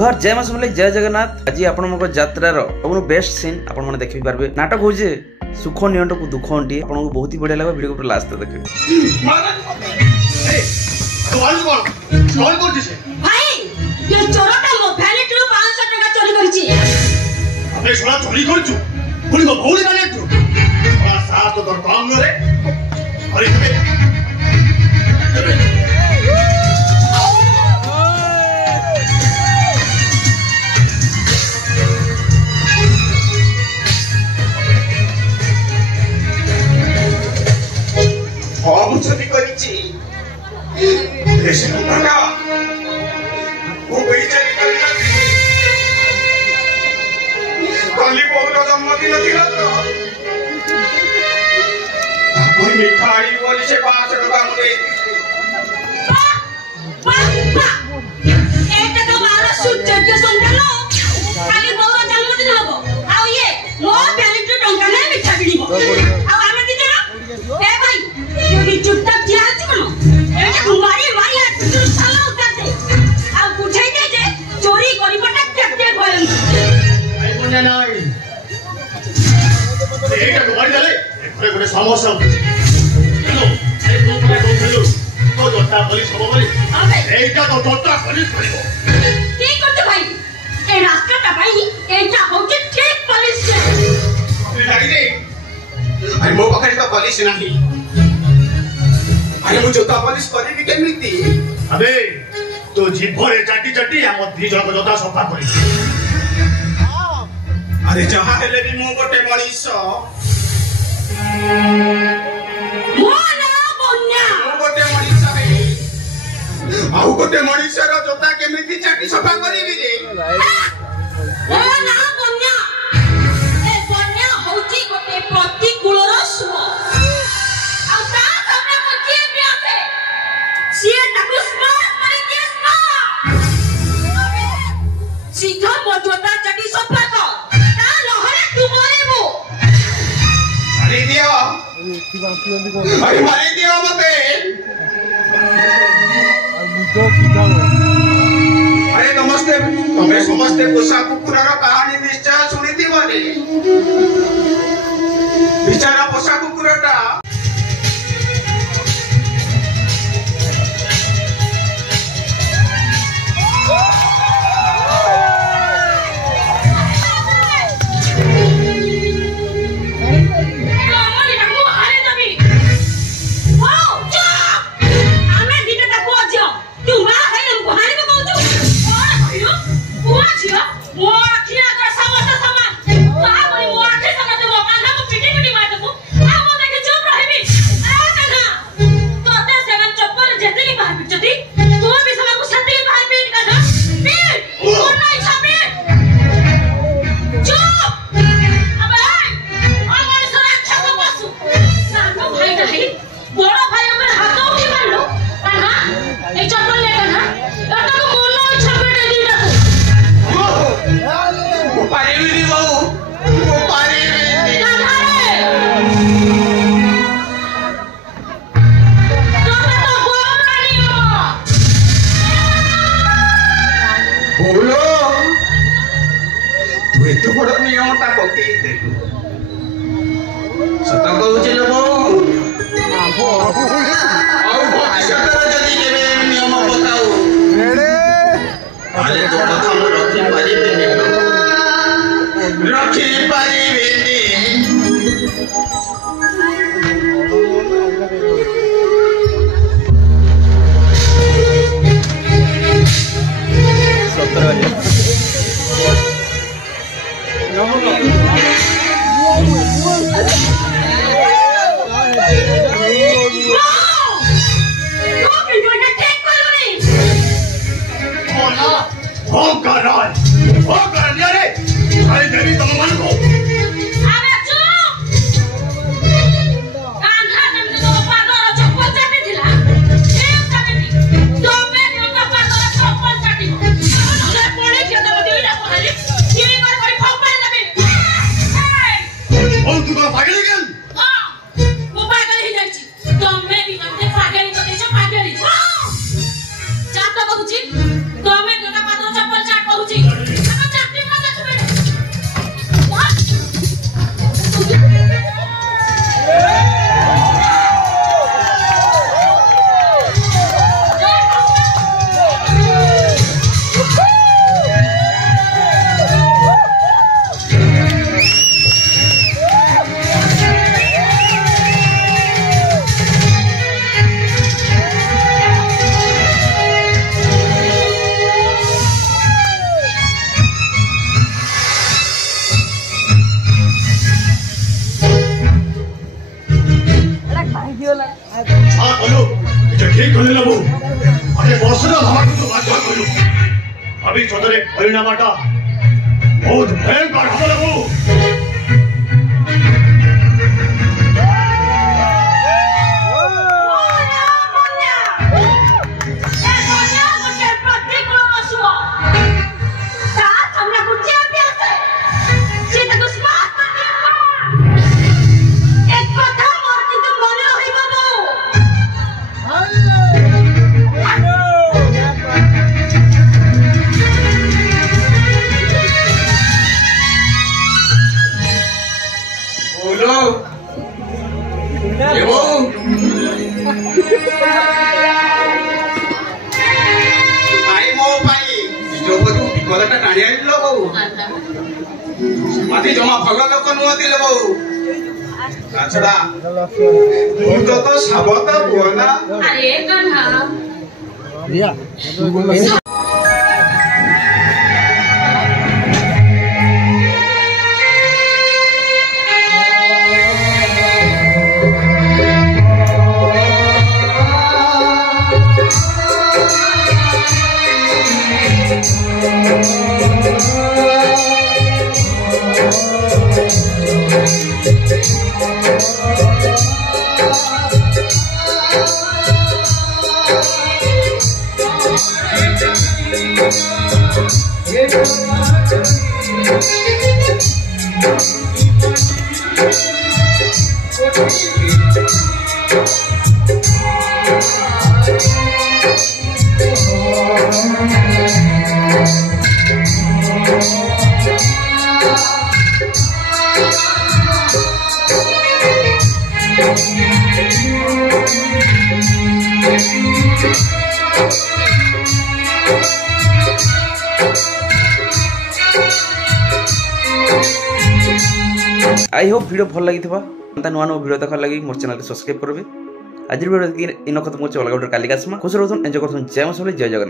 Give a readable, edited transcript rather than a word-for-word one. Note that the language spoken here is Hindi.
जुहार जय मां समलेई जय जगन्नाथ। आज आपण मको यात्रार सबनु बेस्ट सीन आपण माने देखि पारबे। नाटक हो जे सुख नियंट को दुख अंटी आपण को बहुत ही बढ़िया लागबे। वीडियो को लास्ट तक देखिए। भाई ये चोरटा मो वैलेट रो 500 टका चोरी करछि। अबे छोरा चोरी करछु पुनी को भौली वैलेट रो बड़ा साथ तो काम रे। अरे मुझे करिछि देश को भागा वो बेचारी करना काली पोगरा जन्मदिन थिला तो कोई मिठाई बोली से 500 टका मुझे एटा तो मारा सुट्टे के संडलो खाली पोगरा जन्मदिन हबो आ ये मो वैलेट रो टंका नै मिठा बिडिबो आ आमे कि देना ए भाई ये चुपचाप जा कोन एटा मारी मारी आ तू साला उतार दे आ बुझाई दे जे चोरी करिबटा केते भयंकर आई कोने नाही एटा तो मारी दले गोटे समस्या हेलो ए तो जोटा पुलिस खबर बोली एटा तो जोटा पुलिस खबर ठीक करते भाई ए रास्ताटा भाई एटा होके ठीक पुलिस नहीं रे अरे मो पाखे तो पुलिस नहीं। अरे मु जोता पुलिस करेबी केमिति अबे तो जीभरे चाटी चाटी हम दी जन को जोता सफा करी। अरे जहां हेले भी मु गोटे मनीष मोना बन्या मु गोटे मनीष है आउ गोटे मनीष रो जोता केमिति चाटी सफा करीबी रे मोना बन्या ए बन्या होची गोटे प्रतिकूल रस्व आ ता सामने को के भी आसे सिए ताकू स्मार्ट मारी के स्मार्ट सीधा मोजोता चटी सफा कर ता लहरे तू मरेबो। अरे दियो अरे मारी दियो मते अरे नमस्ते तुम्हें समस्ते पोषा कुकुरार कहानी निश्चय शुणी बने बिचारा पोषा कुकुरटा अरे बसर हमारे तो बात करू अभी चौधरी परिणामटा बहुत भयंकर हम लगू मती जमा भल लोक नुहति बहु छड़ा तो सबत बुना अरे कन्हा आई होप वीडियो भल लगी नुआ नुआ वीडियो देखा लगी मोर चैनल के सब्सक्राइब करेंगे आज वीडियो इन खत्म कर अलग काली आसमा खुश रहूँ एंजॉय कर जय जय जगन्नाथ।